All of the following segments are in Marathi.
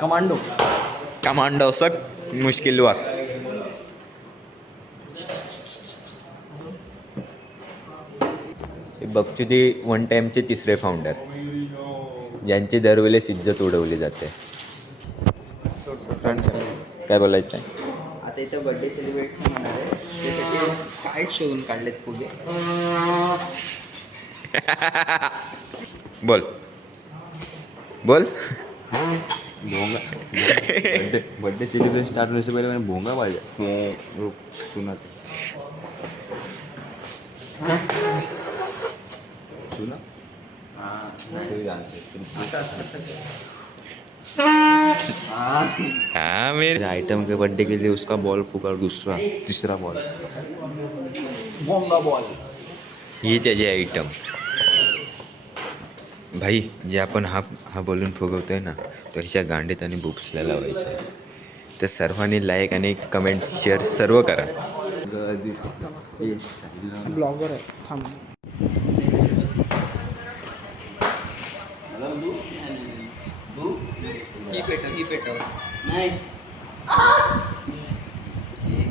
कमांडो कमांडो सक मुश्किल वक्त बघचुदी वन टाइमचे तिसरे फाउंडर ज्यांची दरवेळेस इज्जत उडवली जाते. काय बोलायचं आहे आता इथं बर्थडे सेलिब्रेशन होणार आहे त्यासाठी काय शोधून काढलेत फुगे. बोल बोल भोंगा बर्थडे सेलिब्रेशन स्टार्ट होने से पहले मैंने भोंगा बाजा सुना सुना हाँ मेरे आइटम के बर्थडे के लिए उसका बॉल फूका दूसरा तीसरा बॉल बोंगा बॉल. ही त्याची आयटम. भाई जे आपण हा बॉलून फुगवतोय ना तो ह्याच्या गांडीत आणि बुक्सला लावायचा आहे. तर सर्वांनी लाईक आणि कमेंट शेअर सर्व करा. ब्लॉगर आहे थांब. ही पेटव नाही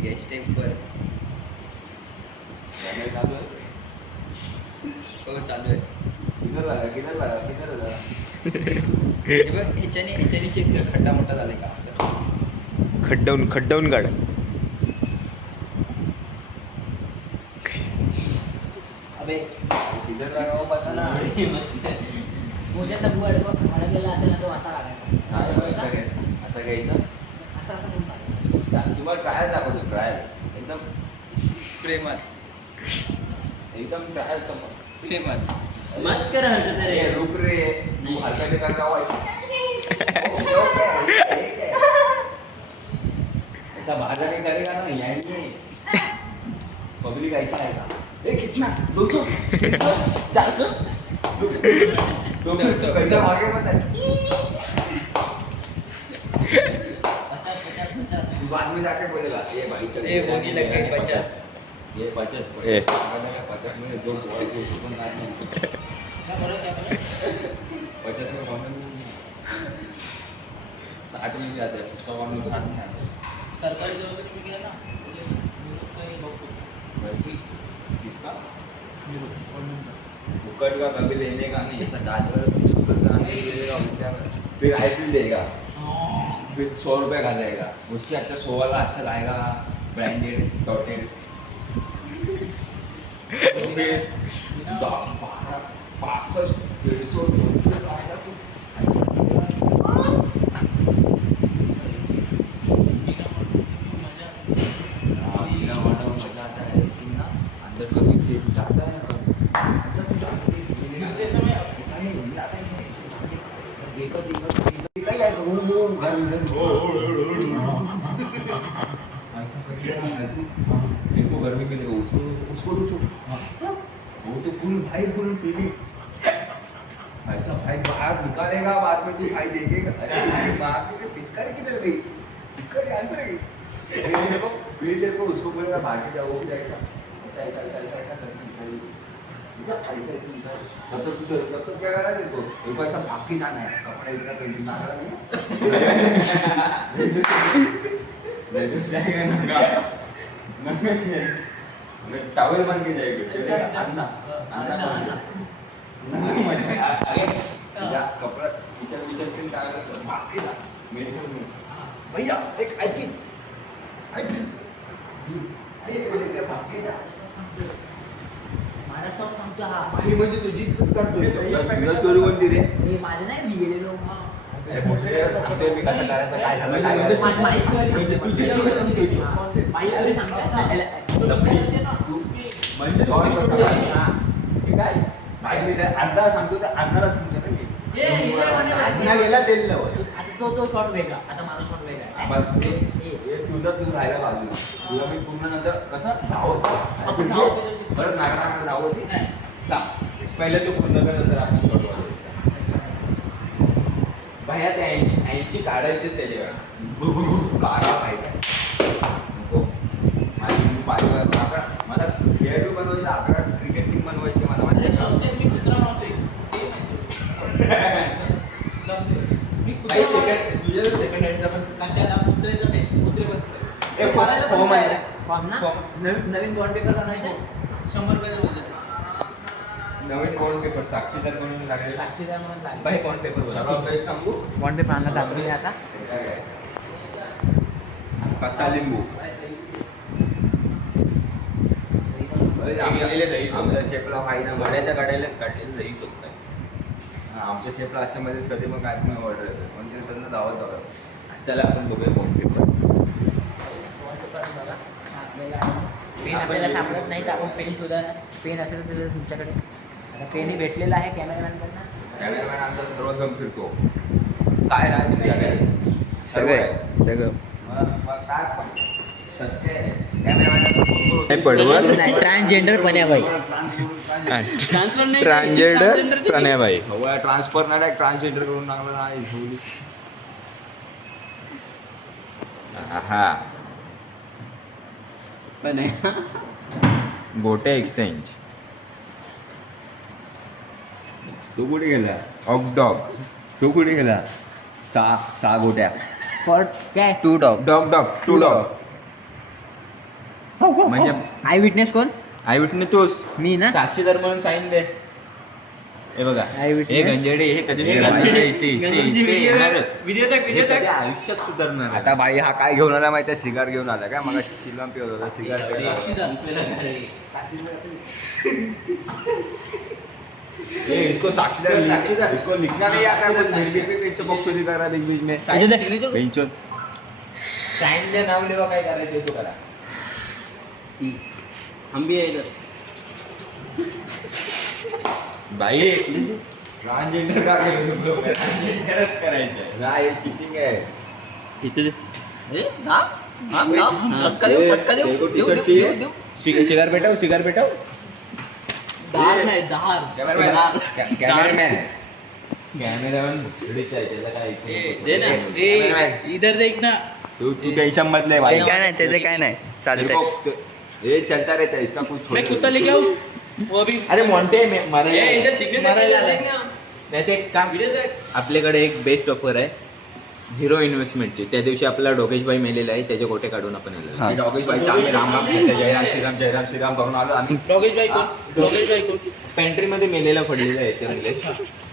गॅस टेम्पर हो चालू आहे. ह्याच्याने चेक कर खड्डा मोठा झालाय का असं. खड्डावून काढ. अबे इधर लगाओ पता ना मुझे तब वर्ड को खाना गेला असेल ना तो असा काढायचा. असं घ्यायचं असं किंवा ट्रायल दाखवतो. ट्रायल एकदम प्रेमात एकदम ट्रायल प्रेमात मत कर हर्षद रे रुक रे तू हरकत कर रहा ऐसा बाहर जाने करेगा ना यहीं नहीं पब्लिक ऐसा आएगा. ए कितना 200 400 पैसा मांगे पता है. बाद में जाके बोलेगा ये भाई चल ये बोनी लग गई 50 ये 50 ए 50 में दो बॉल को सुपन नहीं 50 में कौन 60 में भी आते हैं उसका कौन 60 में आते हैं. सरकारी जॉब में गया ना किसका बुकट का कभी लेने का नहीं. ऐसा डाल नहीं देगा फिर आईपीएल देगा फिर 100 रुपये खा जाएगा. उससे अच्छा 100 वाला अच्छा लाएगा ब्रांडेड डॉटेड. फिर 500 150 लाएगा तो मजा आता है लेकिन ना अंदर कभी खेल जाता है ना ऐसा तो जाता है ऐसा नहीं आता है. देखा ऐसा तेरे को गर्मी में देखो उसको तो छोड़ वो तो फुल पीली ऐसा भाई बाहर निकालेगा बाद में तू भाई देखेगा. अरे इसकी माँ की पिचकारी किधर गई पिचकारी अंदर गई. देखो फिर तेरे को उसको बोलेगा भाग जाओ वो भी ऐसा तब तो क्या करा तेरे को तेरे को ऐसा भाग के जाना है. कपड़े इतना पेंटिंग मार जाएगा ना टावल बन के जाएगा कपड़ा किचन के टावल भाग के जा मेरे भैया एक आईपीएल भाग के जा. महाराष्ट्रात सांगतो हा ही म्हणजे तुझी चूक करतोय. स्टोरी कोणती रे हे माझं नाही मी गेलेलो सांगतोय मी कसं करायचं काय झालं काय तुझी स्टोरी सांगतोय अर्धा सांगतो तर अर्धाला सांगतो ना मी गेला तेल तो शॉट वेगळा आता माझा शॉट वेगळा आहे. तू राहायला बाजूला तुला मी पूर्ण नंतर कसं धावत बरं नागरा धावत पहिलं तो पूर्ण नंतर आपण शॉट वाजवतो. भैया ते 80 काढायचे सेलिब्रेट काढा पाहिजे नको माझी पाहिजे मला खेळाडू बनवायचं आकडा क्रिकेट टीम बनवायची मला मी कुत्रा नव्हते सेम आहे नवीन बॉन्ड पेपर बनवायचा 100 रुपयाचा बोलतो नवीन बॉन्ड पेपर साक्षीदार म्हणून लागले साक्षीदार म्हणून लागेल. बाई बॉन्ड पेपर सर्वात बेस्ट सांगू बॉन्ड पेपर आणला जातो मी आता कच्चा लिंबू गेलेले दही आमच्या शेपला काही ना वड्याच्या गाड्यालाच काढलेलं दही सोबत आमच्या शेपला अशामध्येच कधी पण काय पण ऑर्डर येतं पण ते त्यांना दावत जावं चला आपण बघूया बॉन्ड पेपर पेन आपल्याला सापडत नाही तर आपण पेन शोधा पेन असेल तर तुमच्याकडे आता पेनही भेटलेला आहे कॅमेरामॅनकडनं कॅमेरामॅन आमचा सर्व गम फिरतो काय नाही तुमच्याकडे सर्व आहे. सगळं मग काय सत्य आहे. कॅमेरामॅनला फोन करू. नाही पडवल ट्रान्सजेंडर पण्याबाई ट्रान्सजेंडर प्रणयबाई ट्रान्सफर नाही डायरेक्ट ट्रान्सजेंडर करून टाकलं नाही झोली. हा पण आहे गोटे एक्सचेंज तू कुठे गेला ऑकडॉग तू कुठे गेला सहा गोट्या फॉर काय टू डॉग टू डॉग म्हणजे आय विटनेस कोण आई विटने तोच मी ना साक्षीदार म्हणून साईन दे हे बघा Eyewitness. हे गंजेडे हे कधी सुधारणार नाही. ते येणारच हे कधी आयुष्यात सुधारणार आता बाई हा काय घेऊन आला माहिती आहे सिगार घेऊन आला काय मग चिलम पिवत होता सिगार इसको साक्षीदार इसको लिखना नहीं आता है कुछ बिल बिल पे पेच बॉक्स चोरी कर रहा है बीच बीच में बेंचोन साईन दे नाव लेवा काय करायचं तो करा हम भी है इधर बाई ट्रांसजेंडर का ट्रान्सजेंडरच करायचं ना ये चीटिंग है चटका देऊ तेरे को टी-शर्ट चाहिए शिगार पेटाव दार नाही दार कैमरामैन कॅमेरामॅन भुसडीचा आहे त्याला काय दे ना Cameraman. इधर देख ना तू टेंशन मत ले भाई काय नाही त्याचं काय नाही तेरे को- ये चलता रहता है इसका कुछ छोड़ कुत्ता लेके आओ वो भी अरे मोंटे मारायला इधर सिग्नेचर नाही ते एक काम आपल्याकडे एक बेस्ट ऑफर आहे 0 इन्व्हेस्टमेंटची त्या दिवशी आपला डोकेशबाई मेलेला आहे त्याचे गोटे काढून आपण आलेलो डॉगेश भाई चांगले राम राम सीता जय राम श्रीराम करून आलो आम्ही योगेश भाई कोण पेंट्रीमध्ये मेलेला पडलेला आहे याच्यामध्ये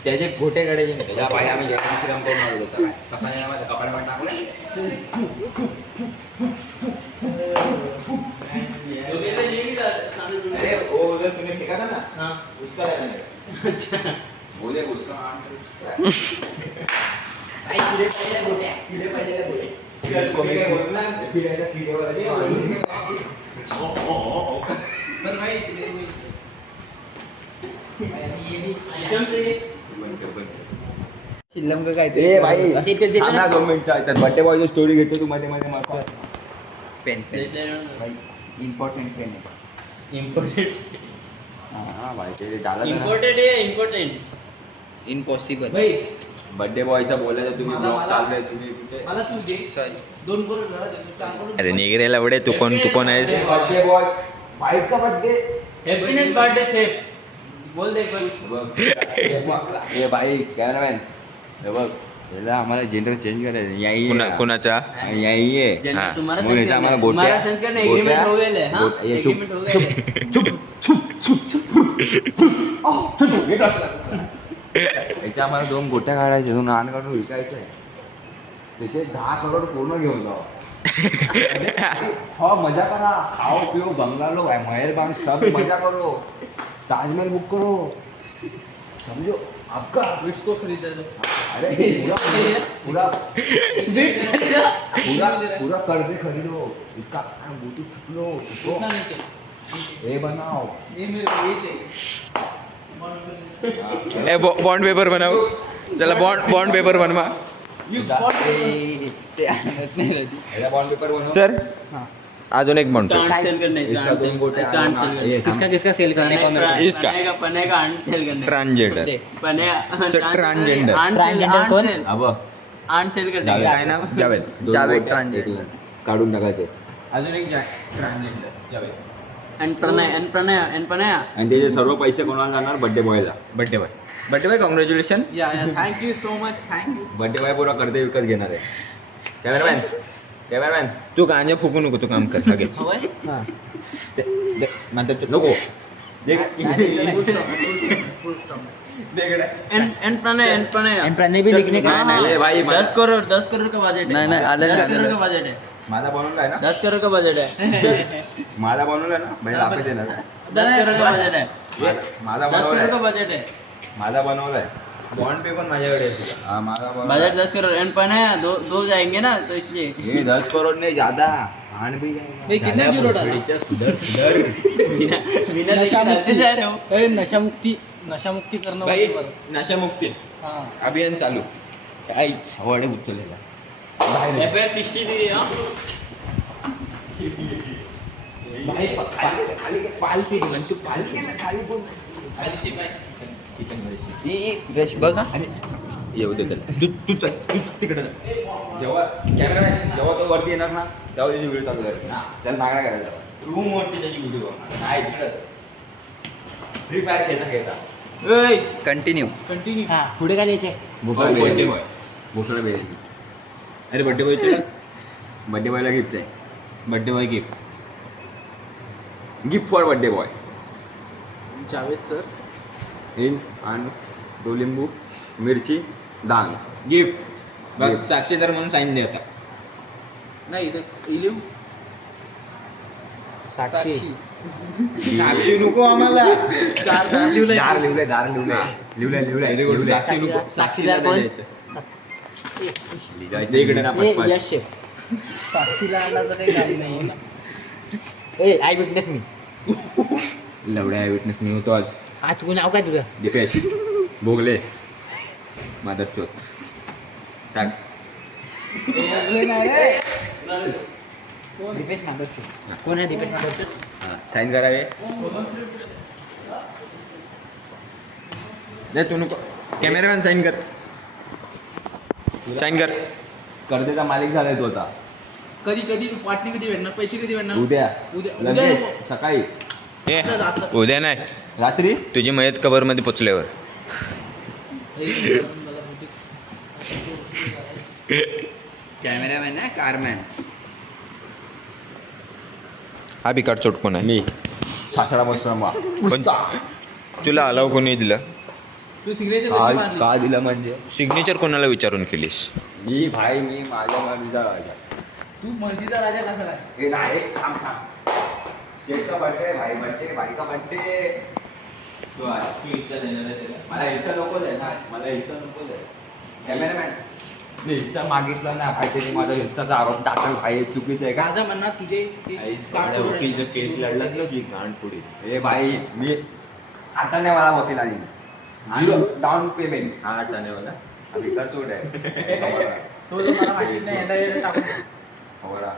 त्याचे गोटे काढायचे नाही. त्या भाई आम्ही जय राम श्रीराम करून आलो होतो काय कसा नाही माझ्या कपड्यावर टाकलं अरे वो उधर तूने फेंका था ना उसका लगा मेरा बोले उसका इसको तुम्ही काय बोलला? फिर ऐसा कीड़े वाला शिल्लम काय ए भाई थांबा 2 मिनिटं त्यात बर्थडे बॉयची स्टोरी घेतो तू मध्ये मध्ये मला पेन इम्पॉर्टंट पेन आहे इम्पॉर्टंट हा भाई ते झालं इम्पॉर्टंट आहे इम्पॉर्टंट इम्पॉसिबल भाई बर्थडे बॉयचा बोलायचं तुम्ही मला- ब्लॉग मला- चालू आहे तुम्ही कुठे मला तू दे सॉरी 2 करोड घरा दे तू अरे निगरेला वडे तू कोण आहेस बर्थडे बॉय बाईकचा बर्थडे हॅपीनेस बर्थडे शेफ बोल दे ए भाई कॅमेरामॅन हे बघ याला आम्हाला जेंडर चेंज करायचं याही कोणाचा याही आहे हाँ, तुम्हारा मग याचा आम्हाला गोट्या एग्रीमेंट हो गए हां ये चुप एग्रीमेंट हो गए याच्या आम्हाला 2 गोट्या काढायच्या 2 आण काढून विकायचं आहे त्याचे 10 करोड पूर्ण घेऊन जावा हो मजा करा खाओ पिओ बंगालो मेहरबान सब मजा करो ताजमहल बुक करो समझो आपका बिट्स को खरीदा लो अरे पूरा पूरा कर्जे खरीदो इसका बूटी सीख लो कितना नीचे ये बनाओ ये मेरे को ये चाहिए ए बॉन्ड पेपर बनव चला बॉन्ड पेपर बनवा बॉन्ड पेपर बनव सर अजून एक म्हणतो सेल करने इसका 2 गोट्या किसका किसका सेल करने इसका पने का आंट सेल करने ट्रान्सजेंडर पने सर ट्रान्सजेंडर ट्रान्सजेंडर कोण अब आंट सेल करने जावेद. काय नाव जावेद 2 जावेद गोट्या ट्रान्सजेंडर काढून टाकायचे अजून एक ट्रान्सजेंडर जावेद and Pranaya. आणि त्याचे सर्व पैसे कोणाला जाणार बर्थडे बॉयला birthday bye congratulation Yeah, thank you so much. Thank you. Birthday boy पुरा कर्ज विकत घेणार आहे कॅमेरामॅन तू गांजा फुकू नको, तू काम कर हा घे. हवंय मात्र नको एंड प्रणय भी लिखने का ए भाई 10 करोड़ का बजट है. नहीं, आधा 10 करोड़ का बजट है. माझा बनवलाय ना 10 करोड़ का बजट है. माझा बनवलाय ना भाई आपे देणार 10 करोड़ का बजट है. माझा 10 करोड़ का बनवलाय बजट है. माझा बनवलाय बॉन्ड पे पण माझ्याकडे आहे तुझा. हा माझा बनवलाय. बजट 10 करोड़ एंड प्रणय दो जाएंगे ना तो इसलिए. ये 10 करोड़ नहीं ज्यादा खान भी जाएगा. भाई कितना यूरो डाला? भोसडीच्या सुधर बिना नशा जा रहे हो. नशामुक्ती करणं बाई बरोबर. नशामुक्ती हां. अभियान चालू. काय सवाडे उचललेला. FR 63 हां. पालसी तू बघ हा. येऊ दे त्याला. तू चल, तू तिकडे जा. जेव्हा कॅमेरामॅन जेव्हा तो वरती येणार ना तेव्हा त्याची व्हिडिओ चालू करायची त्याला मागण्या करायचा रूम वरती त्याची व्हिडिओ. नाही तिकडंच फ्री फायर खेळता ऐ कंटिन्यू. कंटिन्यू. हा पुढे काय द्यायचे? बर्थडे बॉय भोसडे भेटायची अरे बड्डे बॉय तुला बर्थडे बॉयला गिफ्ट आहे birthday boy gift. Gift for birthday boy Javed sir. In आणि दो लिंबू मिरची दान गिफ्ट बस साक्षीदार म्हणून साईन दे आता. नाही इथं इलिम साक्षी. साक्षी नको आम्हाला. दार लिवलंय. दार लिवलंय व्हेरी गुड. साक्षी नको. साक्षीला साक्षीदार नाही कोण? द्यायचं. दे इकडे. ए यश शेफ. साक्षीला आणायचं काही काम नाही. ए आय विटनेस मी. लवड्या आय विटनेस मी होतो आज. आज तू नाव काय तुझं? दिपेश भोगले मादरचोत. टाक दीपेश माधवचे. कोण आहे दीपेश माधवचे? साईन करावे दे तू नको. कॅमेरामॅन साईन कर. साईन कर. कर्जेचा मालिक झालाय तो आता कधी वाटणी कधी भेटणार? पैसे कधी भेटणार? उद्या उद्या लगेच नको. सकाळी ए उद्या नाही, रात्री तुझी मयत कबरमध्ये पोचल्यावर. कॅमेरामॅन आहे कारमॅन. हा बिकाट चोट कोण आहे? मी सासरा मसरा पण तुला अलाव कोणी दिलं? तू सिग्नेचर कशी मारली? का दिलं म्हणजे सिग्नेचर कोणाला विचारून केलीस? मी माझ्या मर्जीचा राजा तू मर्जीचा राजा कसा काय? हे नाही थांब शेठचा बर्थडे भाईचा बर्थडे मला हिस्सा नकोच आहे ना मला हिस्सा नकोच आहे कॅमेरामॅन मी हिस्सा मागितला ना भाई त्याने माझा हिस्साचा आरोप दाखल भाई हे चुकीचं आहे का माझं म्हणणं तुझे ते 60 करोड आहे. वकील केस लढलास ना तुझी गांड पुढे. ए भाई मी आता नाही मला वकिलाने डाऊन पेमेंट हा ठाणेवाला. भिकार चोट आहे तो जो मला माहिती नाही याला याला टाकून. खबरा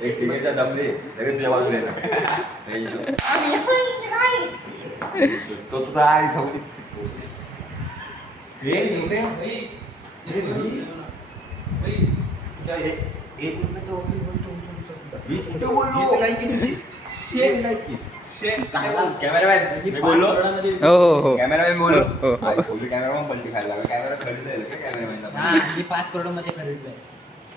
एक सिगरेटचा दम दे लगेच तुझ्या बाजूला येणार. तो तुझा आहे सवली कॅमेरामॅन मी बोललो हो कॅमेरामॅन बोललो हो. कॅमेरामॅन पलटी खायला लागला कॅमेरा खरीदलेला का कॅमेरामॅनला हा मी 5 करोडमध्ये खरीदलंय.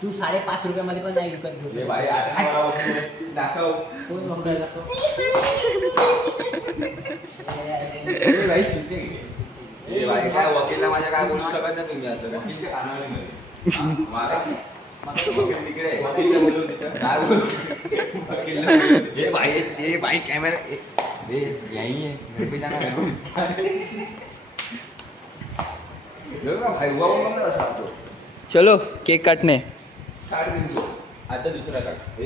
तू 5.5 रुपयामध्ये पण नाही विकत घेऊ. ए भाई आता मला वाटतं दाखव. कोण वापरायला तो? ए भाई काय वकीलला माझ्या काय बोलू शकत नाही तुम्ही असं का मला वकील तिकडे काय बोलू ए भाई कॅमेरा यही है घर पे जाना है भाई हुआ चलो केक काटणे. 350 आता दुसरा काढ. ए